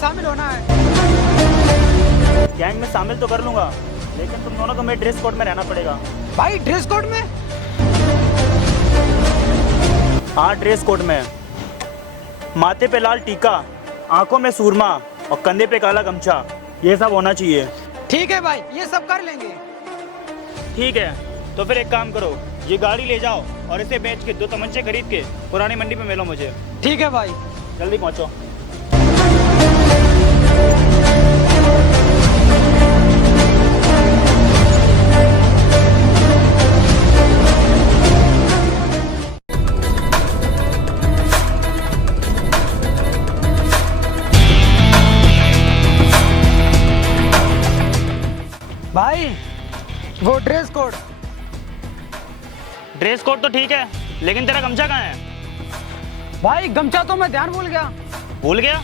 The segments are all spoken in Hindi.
शामिल होना है। गैंग में शामिल तो कर लूंगा, लेकिन तुम दोनों को मेरे ड्रेस कोड में रहना पड़ेगा। भाई ड्रेस कोड में? हाँ, ड्रेस कोड में। माथे पे लाल टीका, आंखों में सूरमा और कंधे पे काला गमछा, ये सब होना चाहिए। ठीक है भाई, ये सब कर लेंगे। ठीक है, तो फिर एक काम करो, ये गाड़ी ले जाओ और इसे बेच के 2 तमंचे खरीद के पुरानी मंडी पे मिलो मुझे। ठीक है भाई। जल्दी पहुंचो। भाई वो ड्रेस कोड। ड्रेस कोड तो ठीक है, लेकिन तेरा गमछा कहाँ है? भाई गमछा तो मैं ध्यान भूल गया। भूल गया?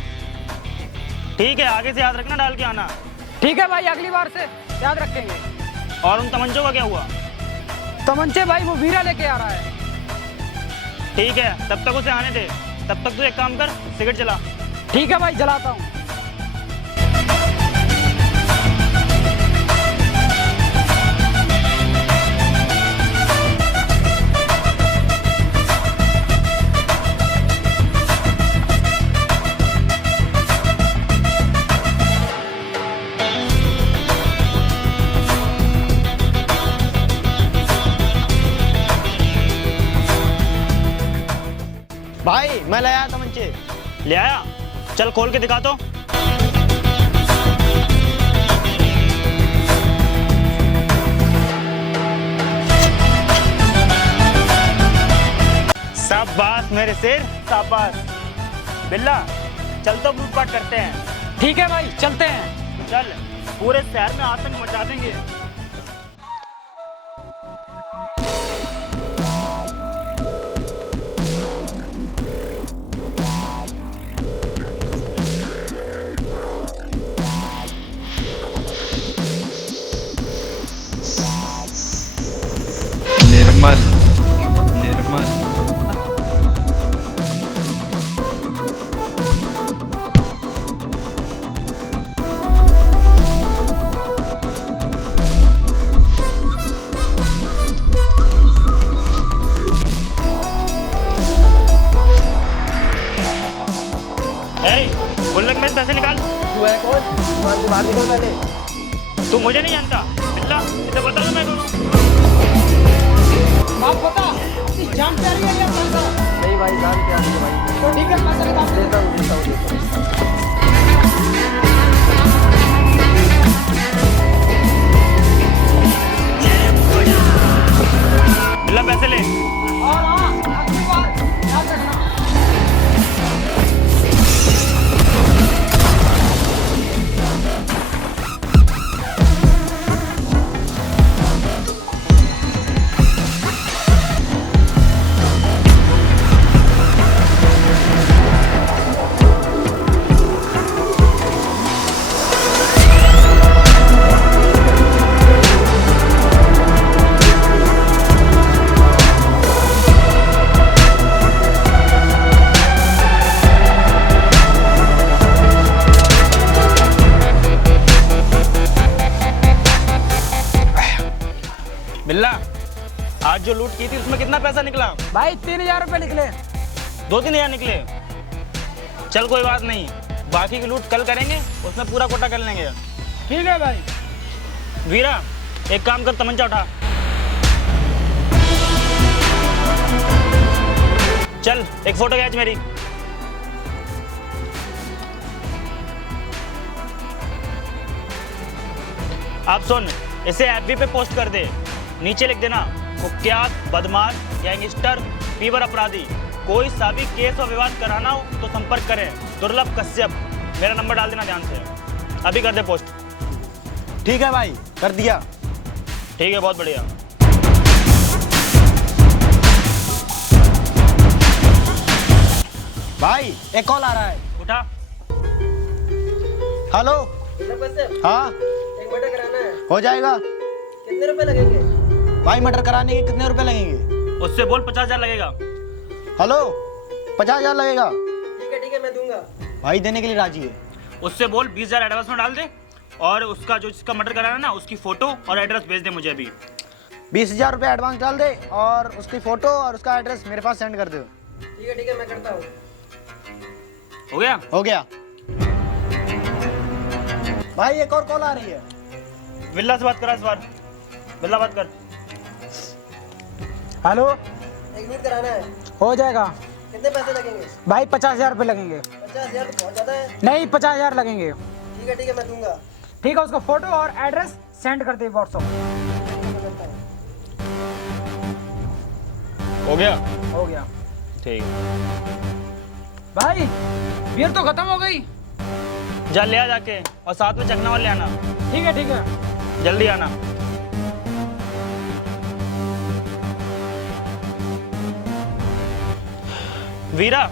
ठीक है, आगे से याद रखना, डाल के आना। ठीक है भाई, अगली बार से याद रखेंगे। और उन तमंचों का क्या हुआ? तमंचे भाई वो वीरा लेके आ रहा है। ठीक है, तब तक उसे आने दे। तब तक तू एक काम कर, सिगरेट जला। ठीक है भाई, जलाता हूँ। भाई मैं ले आया तमंचे। ले आया? चल खोल के दिखा तो। शाबाश मेरे शेर, शाबाश। बिल्ला, चल तो लूटपाट करते हैं। ठीक है भाई, चलते हैं। चल, पूरे शहर में आतंक मचा देंगे। निर्मल, निर्मल। गुल्लक में पैसे निकाल। तू है कौन? बाहर निकल पहले। तू मुझे नहीं जानता? बिल्ला, इसे बता दो मैं कौन हूँ। बात बता, जान प्यारी है या पैसा? नहीं भाई, जान क्या है भाई। तो ठीक है, पैसा निकाल। देता हूँ। बिल्ला, पैसे ले। और हाँ, अगली बार याद रखना। बिल्ला, आज जो लूट की थी उसमें कितना पैसा निकला? भाई 3000 रुपए निकले। 2-3 हजार निकले। चल कोई बात नहीं, बाकी की लूट कल करेंगे, उसमें पूरा कोटा कर लेंगे। ठीक है भाई। वीरा, एक काम कर, तमंचा उठा। चल एक फोटो खींच मेरी। आप सुन, इसे एफबी पे पोस्ट कर दे। नीचे लिख देना, कुख्यात बदमाश गैंगस्टर फीवर अपराधी, कोई सा भी केस और विवाद कराना हो तो संपर्क करें दुर्लभ कश्यप। मेरा नंबर डाल देना ध्यान से। अभी कर दे पोस्ट। ठीक है भाई, कर दिया। ठीक है, बहुत बढ़िया। भाई एक कॉल आ रहा है। उठा। हेलो। हाँ, एक मटर कराना है। हो जाएगा। कितने रुपए लगेंगे? भाई मटर कराने के कितने रुपए लगेंगे? उससे बोल 50,000 लगेगा। हेलो, 50,000 लगेगा। ठीक है मैं दूंगा। भाई देने के लिए राजी है। उससे बोल 20,000 एडवांस में डाल दे और उसका जो जिसका मर्डर कराना ना उसकी फोटो और एड्रेस भेज दे मुझे अभी। 20,000 रुपये एडवांस डाल दे और उसकी फोटो और उसका एड्रेस मेरे पास सेंड कर दो। ठीक है मैं करता हूँ। हो गया? हो गया। भाई एक और कॉल आ रही है। बिल्ला से बात करा इस बार। बिल्ला बात कर। हेलो, एडमिट कराना है। हो जाएगा कितने पैसे लगेंगे? भाई। 50,000 रुपये लगेंगे। 50,000 तो बहुत ज़्यादा है। नहीं, 50,000 लगेंगे। ठीक है मैं दूंगा। ठीक है, उसका फोटो और एड्रेस सेंड कर दे व्हाट्सएप। हो गया? हो गया। ठीक है। भाई बियर तो खत्म हो गई। जा ले आ जाके और साथ में चखना वाले आना। ठीक है। जल्दी आना। वीरा,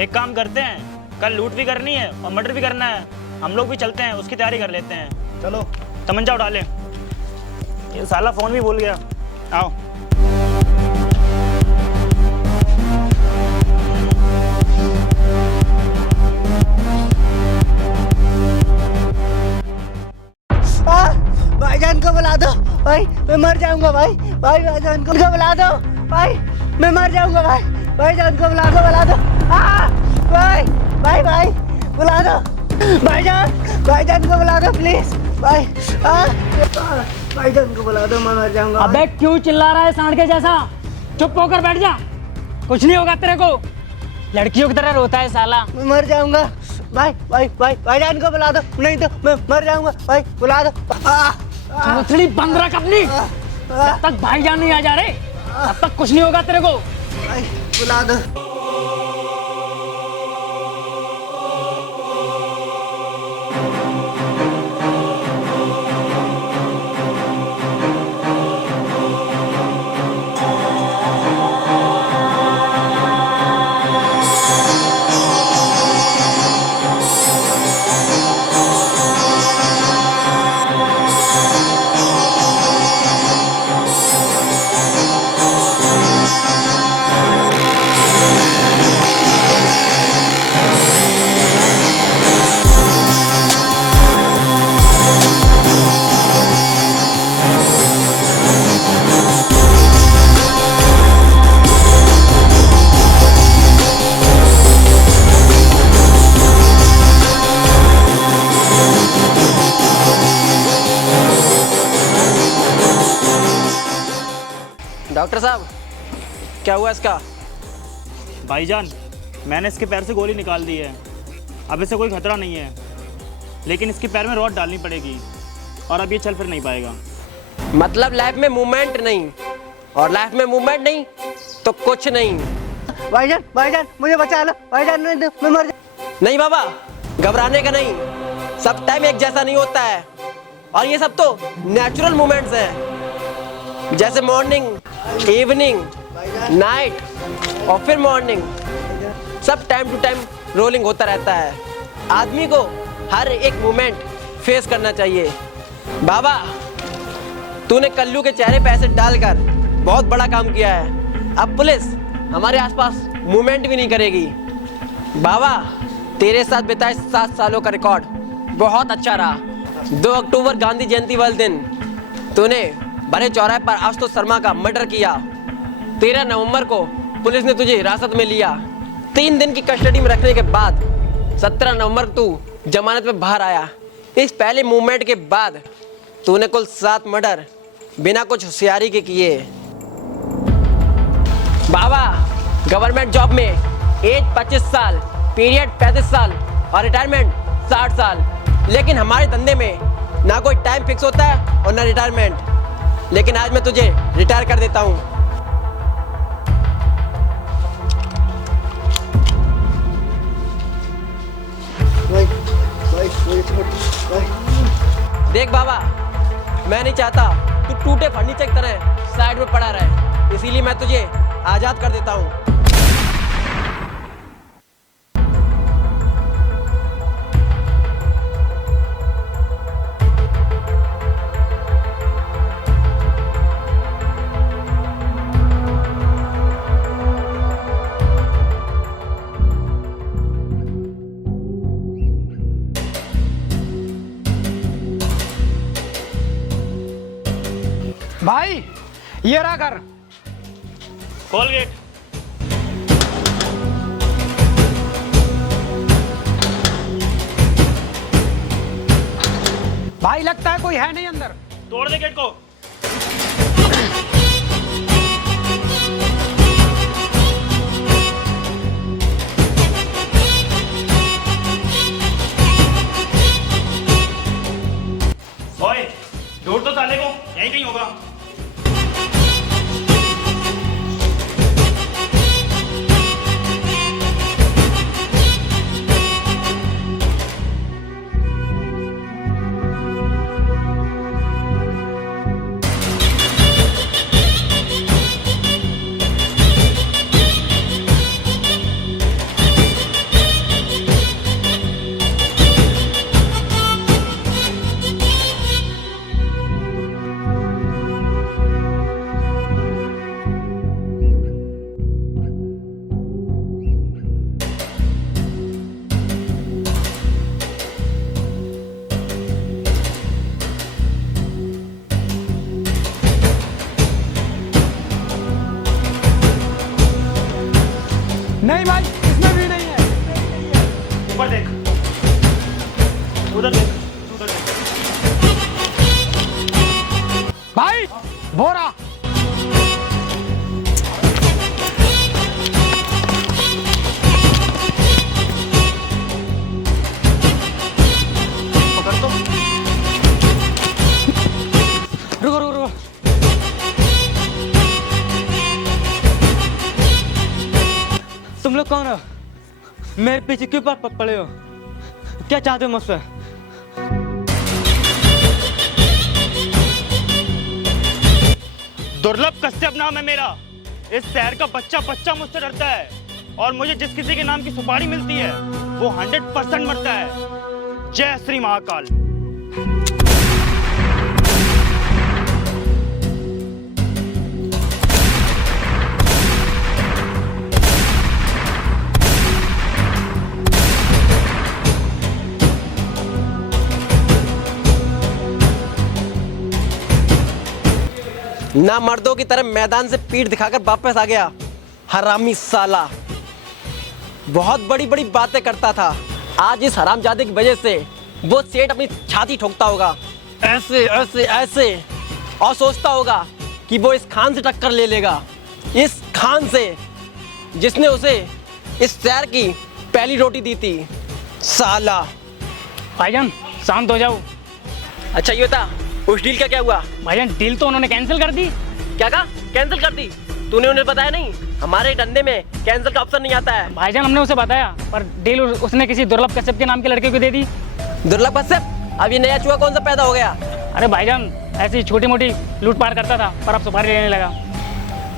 एक काम करते हैं, कल लूट भी करनी है और मर्डर भी करना है। हम लोग भी चलते हैं, उसकी तैयारी कर लेते हैं। चलो। तमंचा उठा ले। ये साला फोन भी भूल गया। आओ। भाईजान को बुला दो भाई, मैं मर जाऊंगा भाई। भाईजान को बुला दो भाई, मैं मर जाऊंगा भाई। भाईजान को बुला दो। भाई बुला दो। भाईजान को बुला दो प्लीज भाई। भाईजान को बुला दो, मैं मर जाऊंगा। अबे क्यों चिल्ला रहा है सांड के जैसा? चुप होकर बैठ जा, कुछ नहीं होगा तेरे को। लड़कियों की तरह रोता है साला। मैं मर जाऊंगा भाईजान को बुला दो, नहीं तो मैं मर जाऊंगा भाई। बुला दो। चौथड़ी बंद रख अपनी। जब तक भाईजान नहीं आ जा रहे तब तक कुछ नहीं होगा तेरे को। भाई बुला दो। डॉक्टर साहब, क्या हुआ इसका? भाईजान, मैंने इसके पैर से गोली निकाल दी है। अब इसे कोई खतरा नहीं है, लेकिन इसके पैर में रॉड डालनी पड़ेगी और अब ये चल फिर नहीं पाएगा। मतलब लाइफ में मूवमेंट नहीं, और लाइफ में मूवमेंट नहीं तो कुछ नहीं। भाईजान मुझे बचा लो भाईजान, नहीं तो मैं मर जा। नहीं बाबा, घबराने का नहीं। सब टाइम एक जैसा नहीं होता है, और ये सब तो नेचुरल मूवमेंट्स हैं, जैसे मॉर्निंग, इवनिंग, नाइट और फिर मॉर्निंग। सब टाइम टू टाइम रोलिंग होता रहता है। आदमी को हर एक मोमेंट फेस करना चाहिए। बाबा, तूने कल्लू के चेहरे पे एसिड डालकर बहुत बड़ा काम किया है। अब पुलिस हमारे आसपास मूवमेंट भी नहीं करेगी। बाबा, तेरे साथ बिताए 7 सालों का रिकॉर्ड बहुत अच्छा रहा। 2 अक्टूबर गांधी जयंती वाले दिन तूने बड़े चौराहे पर आशुतोष शर्मा का मर्डर किया। 13 नवंबर को पुलिस ने तुझे हिरासत में लिया। 3 दिन की कस्टडी में रखने के बाद 17 नवंबर को तू जमानत पे बाहर आया। इस पहले मूवमेंट के बाद तूने कुल 7 मर्डर बिना कुछ होशियारी के किए। बाबा, गवर्नमेंट जॉब में एज 25 साल, पीरियड 35 साल और रिटायरमेंट 60 साल। लेकिन हमारे धंधे में ना कोई टाइम फिक्स होता है और ना रिटायरमेंट। लेकिन आज मैं तुझे रिटायर कर देता हूँ। देख बाबा, मैं नहीं चाहता तू टूटे फर्नीचर की तरह साइड में पड़ा रहे, इसीलिए मैं तुझे आजाद कर देता हूँ। भाई ये रहा घर। खोल गेट। भाई लगता है कोई है नहीं अंदर। तोड़ दे गेट को। ओए, ढूंढ तो साले को, यहीं कहीं होगा। नहीं भाई इसमें भी नहीं है। ऊपर देख, उधर देख, उधर देख। भाई बोरा। पकड़ तो। रुको रुको रुको। तुम लोग कौन हो? मेरे पीछे क्यों पड़े हो? क्या चाहते हो मुझसे? दुर्लभ कश्यप नाम है मेरा। इस शहर का बच्चा बच्चा मुझसे डरता है और मुझे जिस किसी के नाम की सुपारी मिलती है वो 100% मरता है। जय श्री महाकाल। ना मर्दों की तरह मैदान से पीठ दिखाकर वापस आ गया, हरामी साला। बहुत बड़ी बड़ी बातें करता था, आज इस हरामजादे की वजह से वो सेठ अपनी छाती ठोकता होगा ऐसे ऐसे ऐसे, और सोचता होगा कि वो इस खान से टक्कर ले लेगा, इस खान से जिसने उसे इस शहर की पहली रोटी दी थी। साला। भाईजान शांत हो जाओ। अच्छा ये बता, उस डील का क्या हुआ? भाईजान डील तो उन्होंने कैंसिल कर दी। क्या कहा? कैंसिल कर दी? तूने उन्हें बताया नहीं? हमारे धंधे में कैंसिल का ऑप्शन नहीं आता है। भाईजान हमने उसे बताया पर डील उसने किसी दुर्लभ कश्यप के नाम के लड़के को दे दी। दुर्लभ कश्यप? अब ये नया चूहा कौन सा पैदा हो गया? अरे भाईजान ऐसी छोटी मोटी लूटपाट करता था पर अब सुपारी लेने लगा।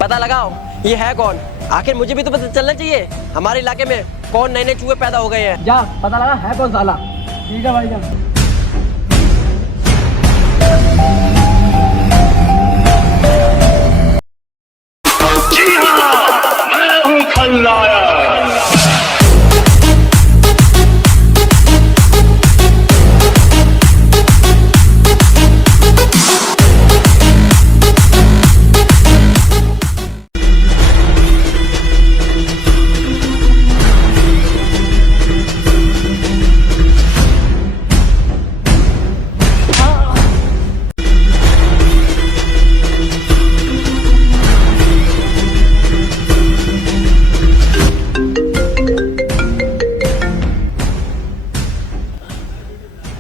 पता लगाओ ये है कौन। आखिर मुझे भी तो पता चलना चाहिए हमारे इलाके में कौन नए नए चूहे पैदा हो गए हैं। जा पता लगा है कौन साला। ठीक है भाईजान।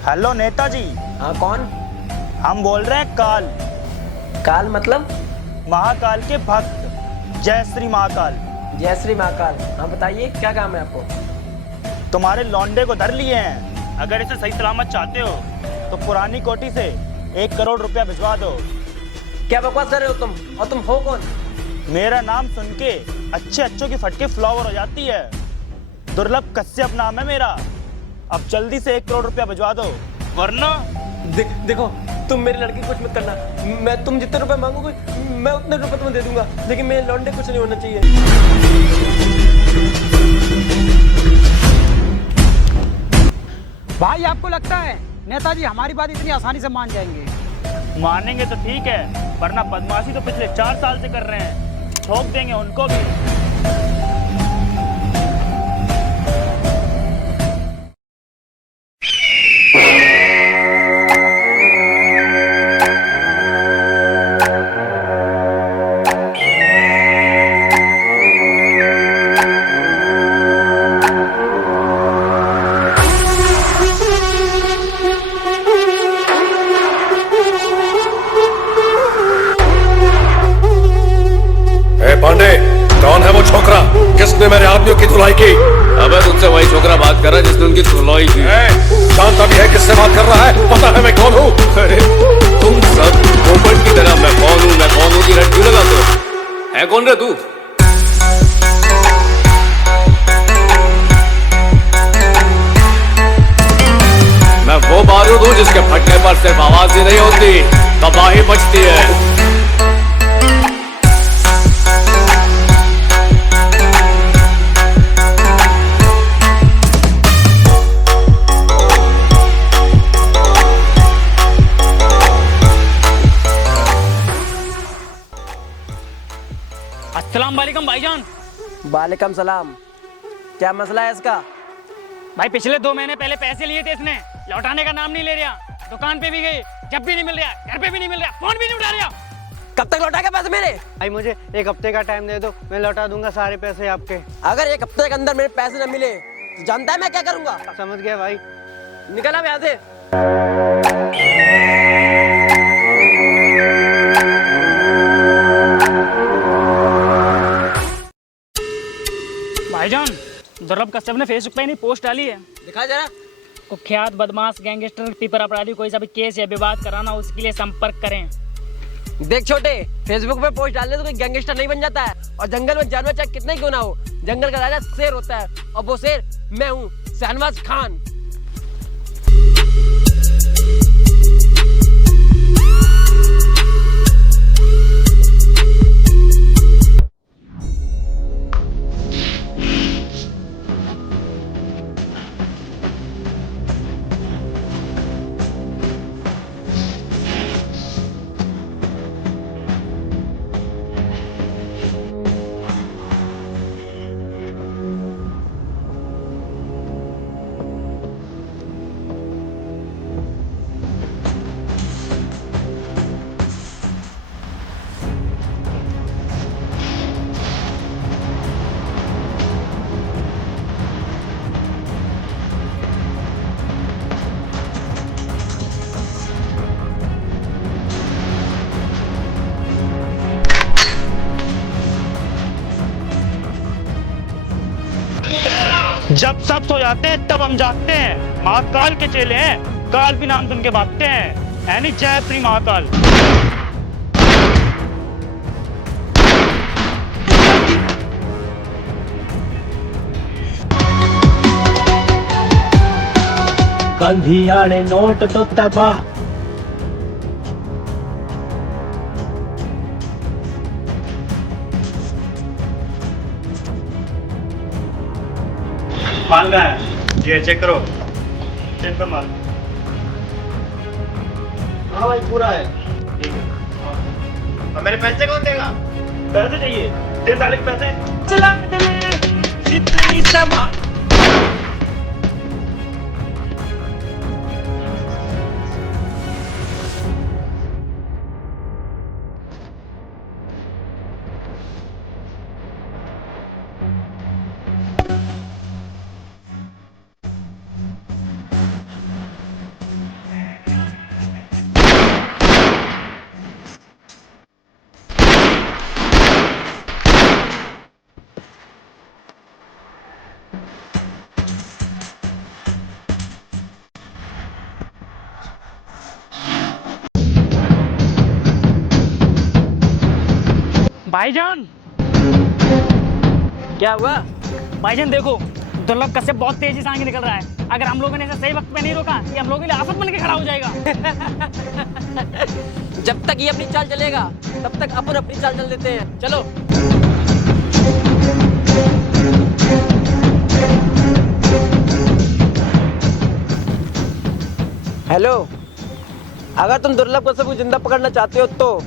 हेलो नेताजी। हाँ कौन? हम बोल रहे हैं काल। काल मतलब? महाकाल के भक्त। जय श्री महाकाल। जय श्री महाकाल। हाँ बताइए क्या काम है आपको? तुम्हारे लौंडे को धर लिए हैं, अगर इसे सही सलामत चाहते हो तो पुरानी कोठी से 1 करोड़ रुपया भिजवा दो। क्या बकवास कर रहे हो तुम? और तुम हो कौन? मेरा नाम सुन के अच्छे अच्छों की फटके फ्लावर हो जाती है। दुर्लभ कश्यप नाम है मेरा। अब जल्दी से 1 करोड़ रुपया भिजवा दो वरना। देखो तुम मेरे लड़के कुछ मत करना। मैं तुम जितने रुपए मांगोगे मैं उतने रुपए तुम्हें दे दूंगा, लेकिन मेरे लौंडे कुछ नहीं होना चाहिए। भाई आपको लगता है नेताजी हमारी बात इतनी आसानी से मान जाएंगे? मानेंगे तो ठीक है, वरना बदमाशी तो पिछले 4 साल से कर रहे हैं, ठोक देंगे उनको भी। पांडे, कौन है वो छोकरा? किसने मेरे आदमियों की धुलाई की? अबे तुझसे वही छोकरा बात कर रहा है जिसने उनकी धुलाई की। जानता भी है किससे बात कर रहा है? पता है मैं कौन हूँ? अरे तुम सब पोपट की तरह मैं कौन हूँ की रट क्यों लगाते हो? है कौन रे तू? मैं वो बारूद हूँ जिसके फटने पर सिर्फ आवाज ही नहीं होती, तबाही मचती है। अस्सलाम वालेकुम भाईजान। वालेकुम सलाम। क्या मसला है इसका? भाई पिछले 2 महीने पहले पैसे लिए थे इसने, लौटाने का नाम नहीं ले रहा। दुकान पे भी गए, जब भी नहीं मिल रहा, घर पे भी नहीं मिल रहा, फोन भी नहीं उठा रहा। कब तक लौटाएगा पैसे मेरे? भाई मुझे 1 हफ्ते का टाइम दे दो, मैं लौटा दूंगा सारे पैसे आपके। अगर 1 हफ्ते के अंदर मेरे पैसे न मिले तो जानता है मैं क्या करूंगा? समझ गया भाई। निकल अब यहाँ से। भाईजान, दुर्लभ कश्यप ने फेसबुक पे नहीं पोस्ट डाली है। दिखा जरा। कुख्यात बदमाश गैंगस्टर पीपर अपराधी कोई सा भी केस या विवाद कराना, उसके लिए संपर्क करें। देख छोटे, फेसबुक पे पोस्ट डालने तो कोई गैंगस्टर नहीं बन जाता है। और जंगल में जानवर चाहे कितना ही क्यों ना हो, जंगल का राजा शेर होता है, और वो शेर मैं हूँ, शहनवाज खान। जब सब सो जाते हैं तब हम जागते हैं। महाकाल के चेले हैं, काल भी नाम सुन के भागते हैं। ऐनी जय श्री महाकाल। कंधियाड़े नोट तो तबाह, माल रहा है ये चेक करो, चेक कर माल। हाँ भाई पूरा है। ठीक है, और मेरे पैसे कौन देगा? पैसे चाहिए, दे साले के पैसे। चला इतनी सब भाईजान, क्या हुआ? भाईजान देखो, दुर्लभ कश्यप बहुत तेजी से आगे निकल रहा है। अगर हम लोगों ने इसे सही वक्त पे नहीं रोका, ये हम लोगों के लिए आफत बन के खड़ा हो जाएगा। जब तक ये अपनी चाल चलेगा तब तक अपन अपनी चाल चल देते हैं। चलो। हेलो, अगर तुम दुर्लभ कश्यप को जिंदा पकड़ना चाहते हो तो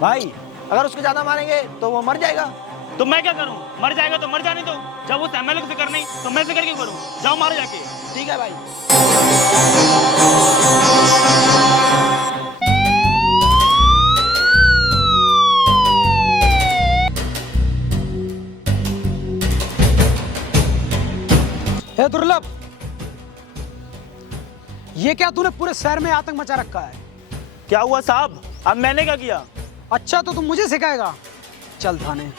भाई, अगर उसको ज्यादा मारेंगे तो वो मर जाएगा। तो मैं क्या करूं? मर जाएगा तो मर जाने दो। जब उस एमएलए को फिक्र नहीं तो मैं फिक्र क्यों करूं? जाओ मारो जाके। ठीक है भाई। ए दुर्लभ, ये क्या तूने पूरे शहर में आतंक मचा रखा है? क्या हुआ साहब? अब मैंने क्या किया? अच्छा तो तुम मुझे सिखाएगा? चल थाने।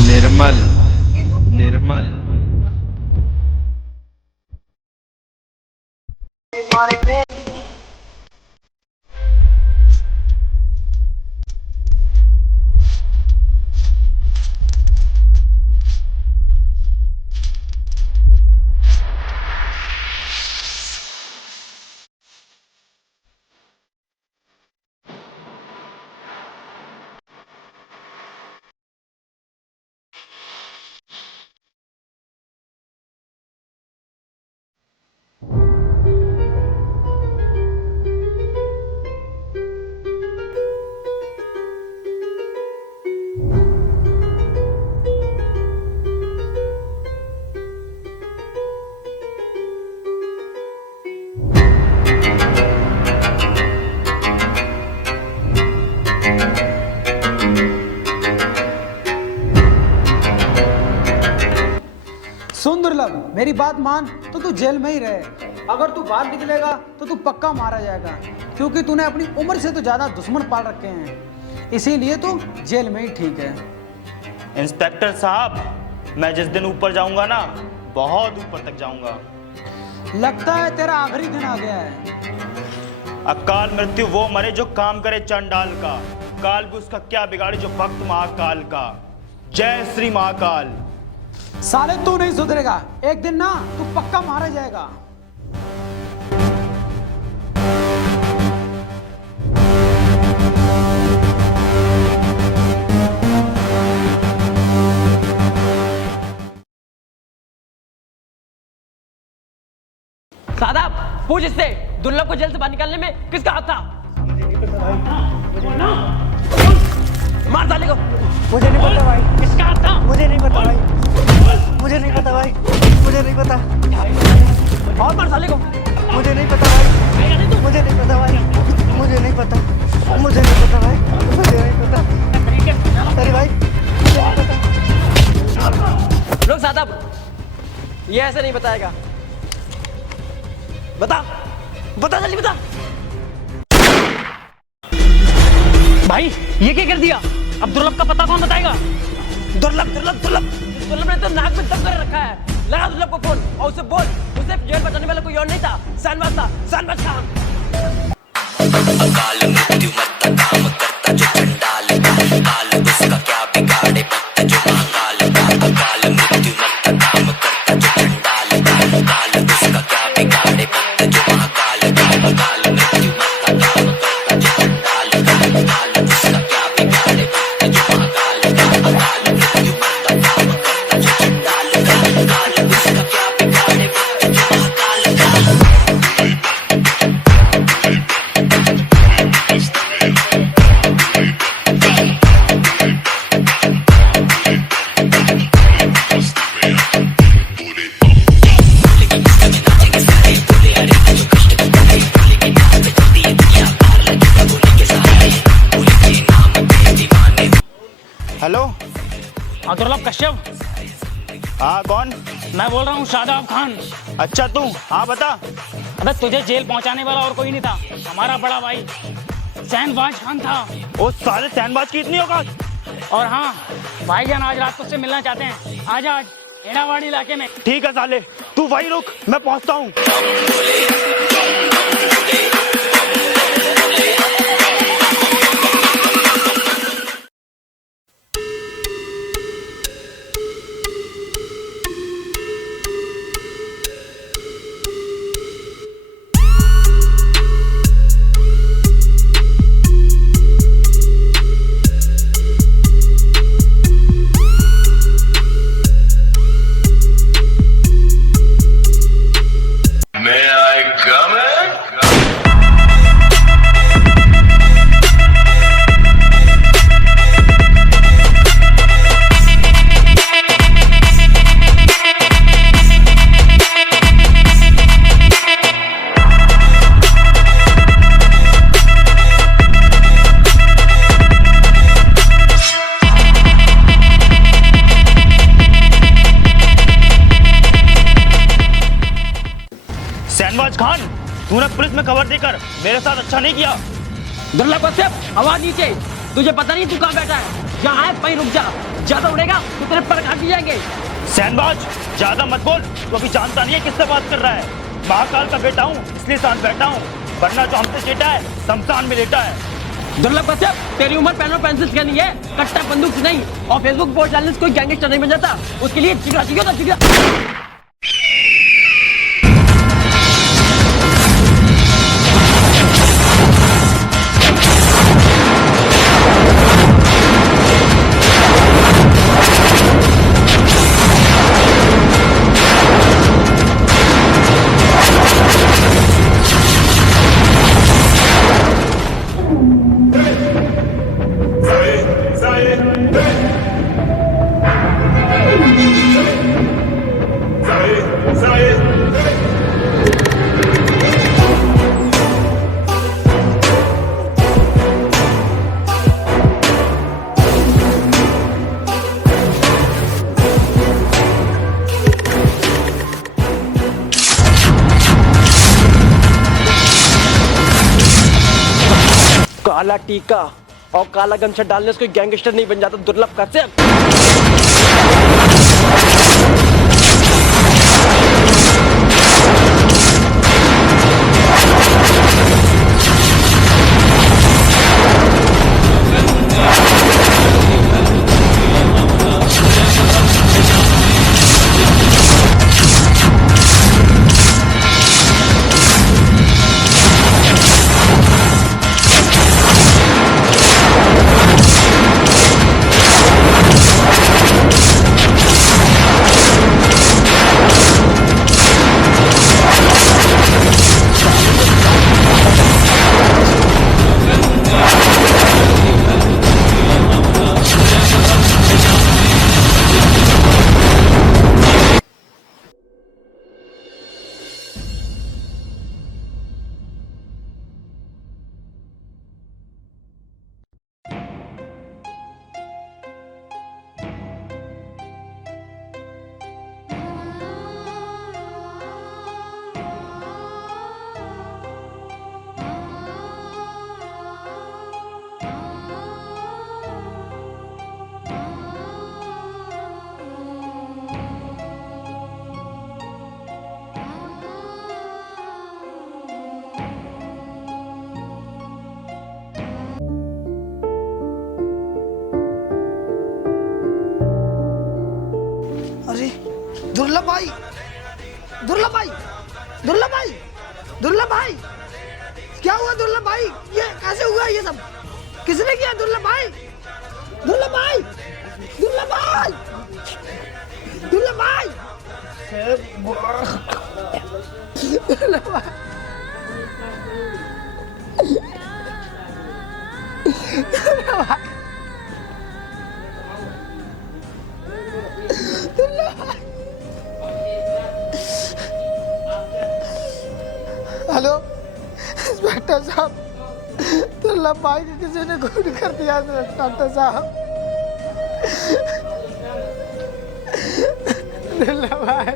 निर्मल निर्मल सुन दुर्लभ, मेरी बात मान तो तू जेल में ही रहे। अगर तू बाहर निकलेगा तो तू पक्का मारा जाएगा, क्योंकि तूने अपनी उम्र से तो ज्यादा दुश्मन पाल रखे हैं। इसीलिए तू जेल में ही ठीक है। इंस्पेक्टर साहब, मैं जिस दिन ऊपर जाऊंगा ना, बहुत ऊपर तक जाऊंगा। लगता है तेरा आखिरी दिन आ गया है। अकाल मृत्यु वो मरे जो काम करे चंडाल का, काल भी उसका क्या बिगाड़े जो भक्त महाकाल का। जय श्री महाकाल। साले तू नहीं सुधरेगा, एक दिन ना तू पक्का मारा जाएगा। साहब, पूछ इससे, दुर्लभ को जेल से बाहर निकालने में किसका हाथ था? मार साले को। मुझे नहीं पता भाई। किसका हाथ था? मुझे नहीं पता भाई। मुझे नहीं पता भाई। मुझे नहीं पता। और मार साले को। मुझे नहीं पता भाई। मुझे नहीं पता भाई। मुझे नहीं पता। मुझे नहीं पता भाई। मुझे नहीं पता। अरे भाई, मुझे नहीं पता। लोग साहब, ये ऐसे नहीं बताएगा। बता, बता जल्दी बता। भाई ये क्या कर दिया? अब दुर्लभ का पता कौन बताएगा? दुर्लभ दुर्लभ दुर्लभ दुर्लभ ने तो नाक में दम कर रखा है। लगा दुर्लभ को फोन और उसे बोल, उसे जेल बचाने वाला कोई और नहीं था, शानवाज था। शानवाज था। अकाल मृत्यु मरता काम करता जो चंडाल का, काल उसका क्या बिगाड़े भक्त जो महाकाल का। अकाल मृत्यु मरता काम करता जो चंडाल का, काल उसका क्या बिगाड़े भक्त जो महाकाल का। अकाल मृत्यु मरता काम करता जो चंडाल का, काल उसका क्या बिगाड़े भक्त जो महाकाल का। अकाल मृत्यु मरता काम करता जो चंडाल का, काल उसका क्या बिगाड़े भक्त जो महाकाल का। हेलो। हाँ दुर्लभ कश्यप। हाँ कौन? मैं बोल रहा हूँ शादाब खान। अच्छा तू? हाँ बता। अबे तुझे जेल पहुंचाने वाला और कोई नहीं था, हमारा बड़ा भाई। सैनबाज खान था। वो साले सैनबाज की इतनी औकात? और हाँ भाईजान आज रात को उससे मिलना चाहते हैं। आज एड़ावाड़ी इलाके में। ठीक है साले, तू वहीं रुक, मैं पहुंचता हूँ। सैनबाज खान, तूने पुलिस में खबर देकर मेरे साथ अच्छा नहीं किया। दुर्लभ कश्यप, आवाज नीचे। तुझे पता नहीं तू कहाँ बैठा है? जहाँ है वहीं रुक जा। ज्यादा उड़ेगा तो तेरे पर काट जाएंगे। सैनबाज, ज्यादा मत बोल, तू अभी जानता नहीं है किससे बात कर रहा है। महाकाल का बेटा हूँ, इसलिए साथ बैठा हूँ, वरना जो हमसे चेटा है शमशान में लेटा है। दुर्लभ कश्यप, तेरी उम्र पेन और पेंसिल की नहीं है, कट्टा बंदूक से नहीं। और फेसबुक पोस्ट डालने से कोई गैंगस्टर नहीं बन जाता। उसके लिए जिगरा चाहिए होता, जिगरा। काला टीका और काला गमछा डालने से कोई गैंगस्टर नहीं बन जाता। दुर्लभ कश्यप। अरे दुर्लभ भाई, दुर्लभ भाई, दुर्लभ भाई, दुर्लभ भाई, क्या हुआ दुर्लभ भाई? ये कैसे हुआ ये सब? किसने किया? दुर्लभ भाई, दुर्लभ भाई, दुर्लभ भाई, दुर्लभ भाई, दुर्लभ भाई, हेलो इंस्पेक्टर साहब, दुर्लभ भाई को किसी ने खून कर दिया डॉक्टर साहब। दुर्लभ भाई,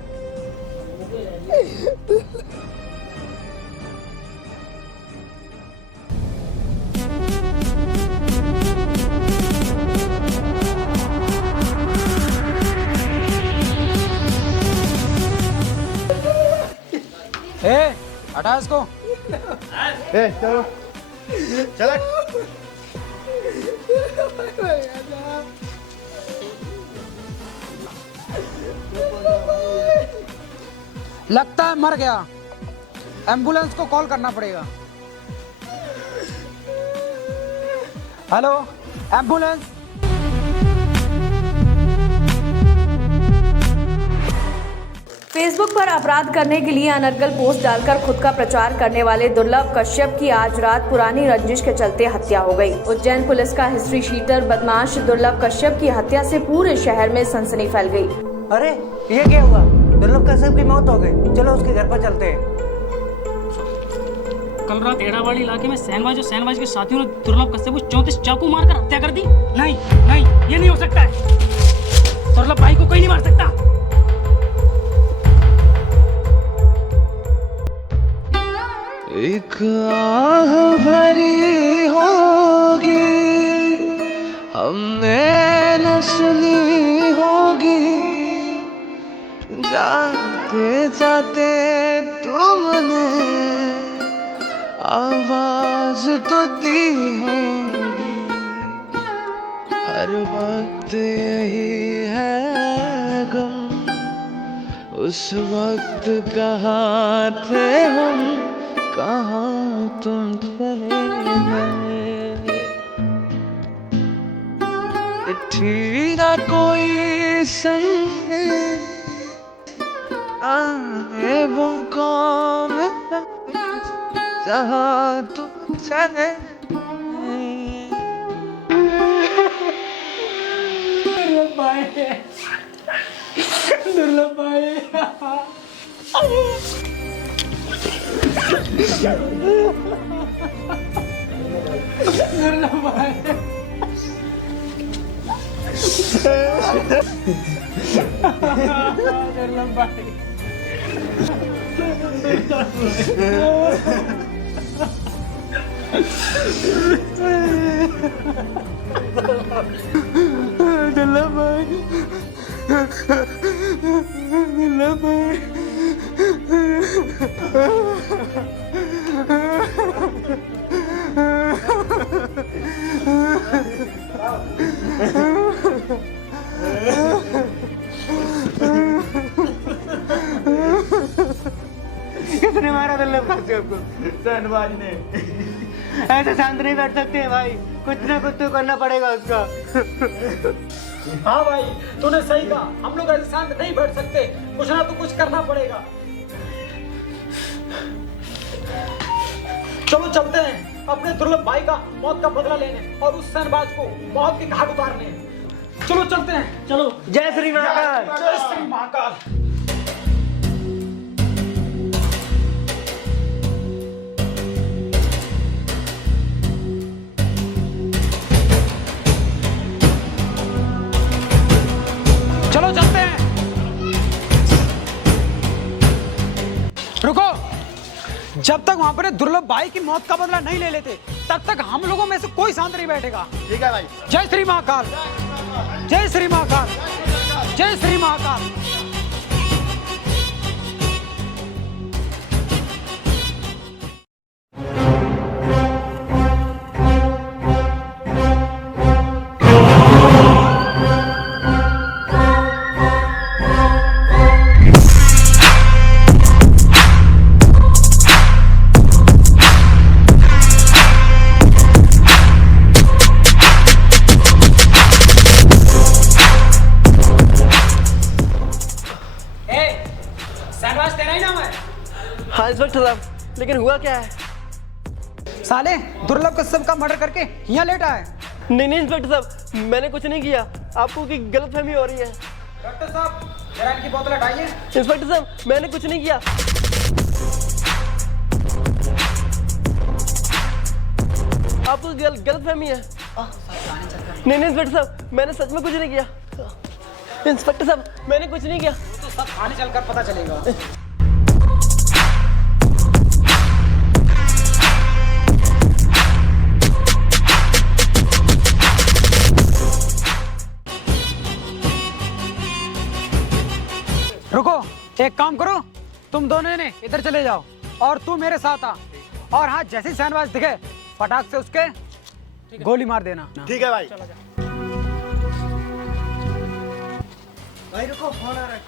हटा इसको। चलो चलो। लगता है मर गया, एम्बुलेंस को कॉल करना पड़ेगा। Hello ambulance. फेसबुक पर अपराध करने के लिए अनर्गल पोस्ट डालकर खुद का प्रचार करने वाले दुर्लभ कश्यप की आज रात पुरानी रंजिश के चलते हत्या हो गई। उज्जैन पुलिस का हिस्ट्री शीटर बदमाश दुर्लभ कश्यप की हत्या से पूरे शहर में सनसनी फैल गई। अरे ये क्या हुआ? दुर्लभ कश्यप की मौत हो गई। चलो उसके घर पर चलते हैं। कल रात एड़ावाड़ी इलाके में सहनवाज के साथियों ने दुर्लभ कश्यप को 34 चाकू मारकर हत्या कर दी। नहीं नहीं, ये नहीं हो सकता है। दुर्लभ भाई को कोई नहीं मार सकता। एक आह भरी होगी हमने न सुनी होगी, जाते जाते तुमने आवाज तो दी होगी। हर वक्त यही है गम, उस वक्त कहाँ थे हम, कहाँ तुम चले गए। चिट्ठी ना कोई संगे आए वो कौन, जहाँ तुम चले दुर्लभ भाई किसने मारा दुर्लभ कश्यप को? सहनवाज ने। ऐसे शांत नहीं बैठ सकते हैं भाई, कुछ ना कुछ तो करना पड़ेगा उसका। हाँ भाई तूने सही कहा, हम लोग ऐसे शांत नहीं बैठ सकते, कुछ ना तो कुछ करना पड़ेगा। चलो चलते हैं अपने दुर्लभ भाई का मौत का बदला लेने और उस सहनवाज को मौत के घाट उतारने। चलो चलते हैं, चलो। जय श्री महाकाल। जय श्री महाकाल। चलो चलते हैं। रुको, जब तक वहां पर दुर्लभ भाई की मौत का बदला नहीं ले लेते तब तक हम लोगों में से कोई शांत नहीं बैठेगा। ठीक है भाई। जय श्री महाकाल, जय श्री महाकाल, जय श्री महाकाल। हाँ इंस्पेक्टर साहब, लेकिन हुआ क्या है? साले दुर्लभ कश्यप का मर्डर करके यहाँ लेटा है। नहीं नहीं इंस्पेक्टर साहब, मैंने कुछ नहीं किया, आपको की गलतफहमी हो रही है। डॉक्टर साहब जरा इनकी बोतल हटाइए। इंस्पेक्टर साहब मैंने कुछ नहीं किया। आपको गलतफहमी है। नहीं नहीं इंस्पेक्टर साहब, मैंने सच में कुछ नहीं किया। इंस्पेक्टर साहब मैंने कुछ नहीं किया। तो सब थाने चलकर पता चलेगा। रुको, एक काम करो, तुम दोनों ने इधर चले जाओ। और तू मेरे साथ आ, और हाँ जैसे शहनवाज दिखे फटाक से उसके गोली मार देना। ठीक है भाई। भाई रुको, फोन आ रहा है।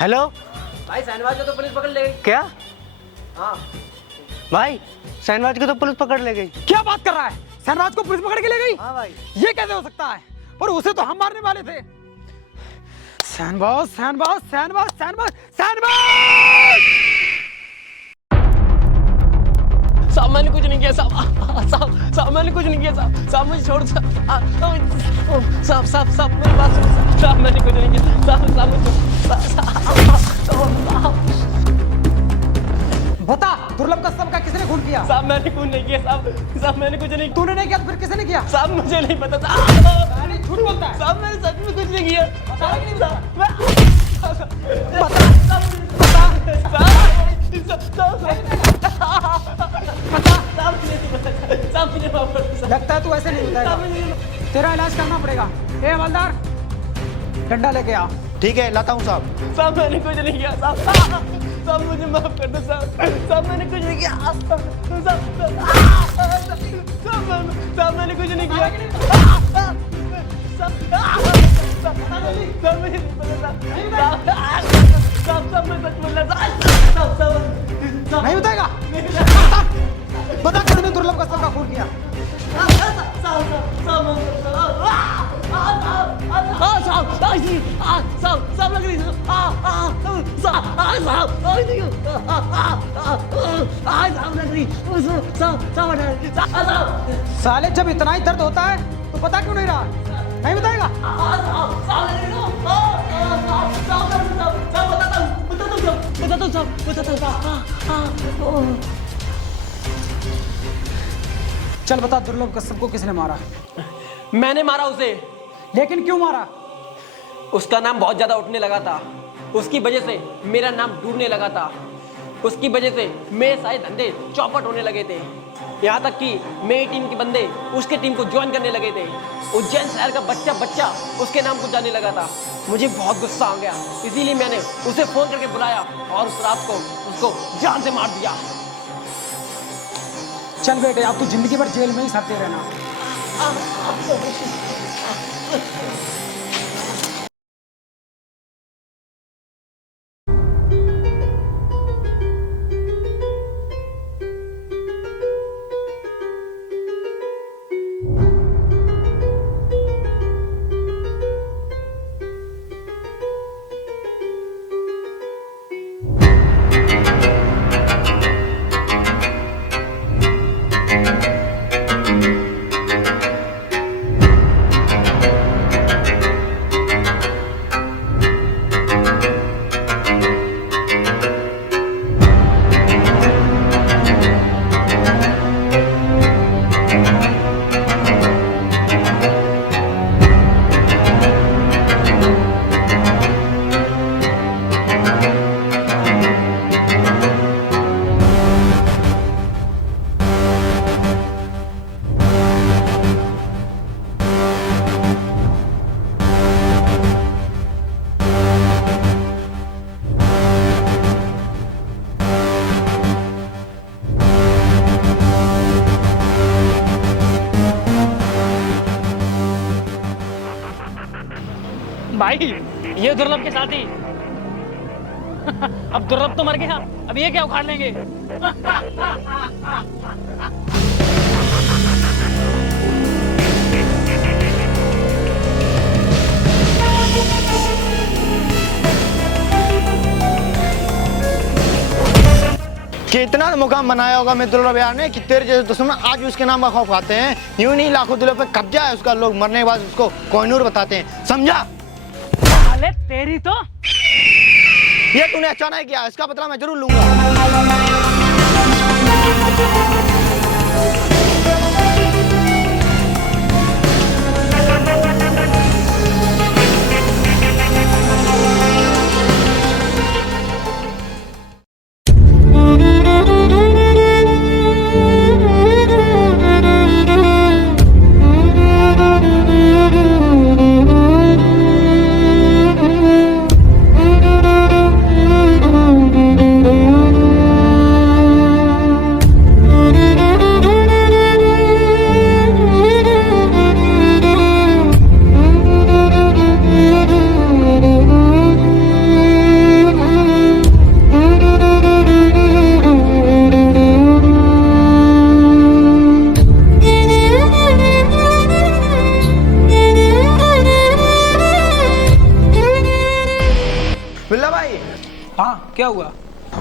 हेलो भाई शहनवाज को तो पुलिस पकड़ ले गई। क्या? हाँ भाई शहनवाज को तो पुलिस पकड़ ले गई। क्या बात कर रहा है? शहनवाज को पुलिस पकड़ के ले गई? हाँ भाई। ये कैसे हो सकता है? पर उसे तो हम मारने वाले थे। शहनवाज शहनवाज शहनवाज शहनवाज शहनवाज! साहब मैंने कुछ नहीं किया साहब। साहब मैंने कुछ नहीं किया साहब मुझे छोड़ साहब मेरी बात सुनो साहब मैंने कुछ नहीं किया साहब बता, दुर्लभ कश्यप का किसने खून किया? साहब मैंने कुछ नहीं किया साहब मैंने कुछ नहीं। तूने नहीं किया तो फिर किसने किया? साहब मुझे नहीं पता साहब। झूठ बोलता है साहब मैंने सच में कुछ नहीं किया। बता कि नहीं बता? लगता है तू ऐसे नहीं बताएगा। तेरा इलाज करना पड़ेगा। ए हवलदार, डंडा लेके आ। ठीक है, लाता हूँ साहब। साहब मैंने कुछ नहीं किया साहब मुझे माफ कर दो साहब मैंने कुछ नहीं किया साहब मैंने कुछ नहीं किया साहब मुझे नहीं पता साहब मैं सच बोल रहा साहब नहीं बताएगा? बता किसने दुर्लभ कश्यप का खून किया? साहब लग रही साले जब इतना ही दर्द होता है तो पता क्यों नहीं रहा? नहीं बताएगा? चल बता, दुर्लभ कश्यप को किसने मारा? मैंने मारा उसे। लेकिन क्यों मारा? उसका नाम बहुत ज्यादा उठने लगा था, उसकी वजह से मेरा नाम डूबने लगा था, उसकी वजह से मेरे सारे धंधे चौपट होने लगे थे। यहाँ तक कि मेरी टीम के बंदे उसके टीम को ज्वाइन करने लगे थे। उज्जैन शहर का बच्चा उसके नाम को जाने लगा था। मुझे बहुत गुस्सा आ गया, इसीलिए मैंने उसे फोन करके बुलाया और उस रात को उसको जान से मार दिया। चल बेटे, अब तू जिंदगी भर जेल में ही सड़ते रहना। भाई ये दुर्लभ के साथी। अब दुर्लभ तो मर गया, अब ये क्या उखाड़ लेंगे? कि इतना मुकाम बनाया होगा मैं दुर्लभ यार ने कि तेरे जैसे दुश्मन आज भी उसके नाम का खौफ खाते हैं। यूं नहीं, लाखों दिलों पे कब्जा है उसका। लोग मरने के बाद उसको कोहिनूर बताते हैं, समझा? अरे तेरी तो ये तूने अच्छा नहीं किया, इसका बदला मैं जरूर लूंगा।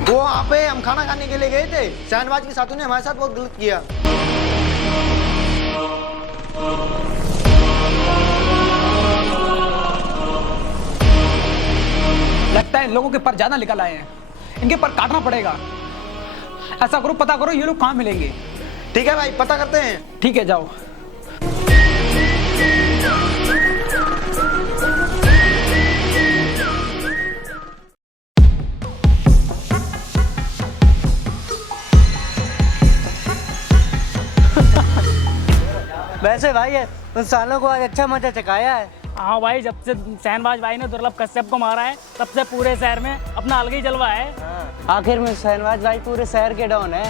वो वहाँ पे हम खाना खाने के लिए गए थे, शहनवाज के साथी ने हमारे साथ बहुत गलत किया। लगता है इन लोगों के पर ज्यादा निकल आए हैं, इनके पर काटना पड़ेगा। ऐसा करो, पता करो ये लोग कहाँ मिलेंगे। ठीक है भाई, पता करते हैं। ठीक है, जाओ। वैसे भाई उन सालों को आज अच्छा मजा चकाया है। हाँ भाई, जब से शहनवाज भाई ने दुर्लभ कश्यप को मारा है तब से पूरे शहर में अपना अलग ही जलवा है। आखिर में शहनवाज भाई पूरे शहर के डॉन है।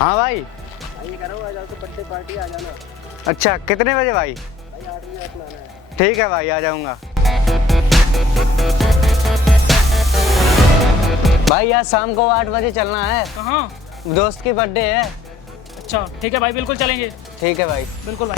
हाँ भाई, बर्थडे पार्टी आ जाना। अच्छा, कितने बजे भाई? 8 बजे। ठीक है भाई, आ जाऊंगा। भाई आज शाम को 8 बजे चलना है। कहाँ? दोस्त की बर्थडे है। अच्छा ठीक है भाई, बिल्कुल चलेंगे। ठीक है भाई। बिल्कुल भाई।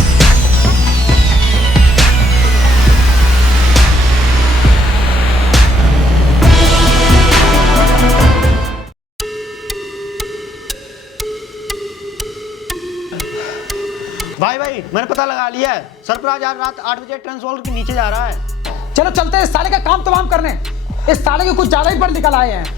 भाई मैंने पता लगा लिया है, सरफराज आज रात 8 बजे ट्रांसवॉल्वर के नीचे जा रहा है। चलो चलते हैं, इस साले का काम तमाम करने। इस साले के कुछ ज्यादा ही पर निकल आए हैं।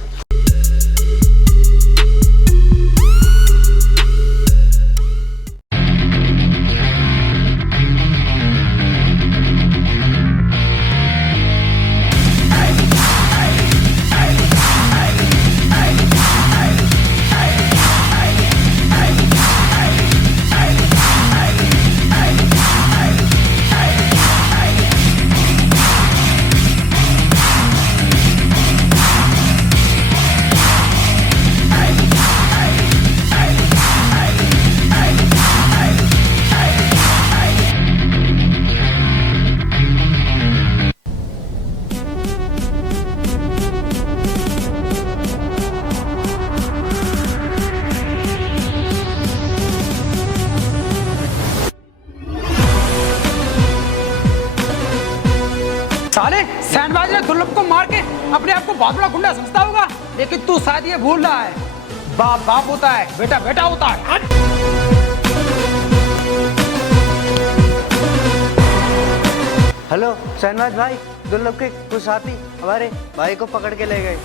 साले शहनवाज ने दुर्लभ को मार के अपने आप को बहुत बड़ा गुंडा समझता होगा, लेकिन तू शायद ये भूल रहा है, बाप बाप होता है, बेटा बेटा होता है। हेलो शहनवाज भाई, दुर्लभ के कुछ साथी हमारे भाई को पकड़ के ले गए।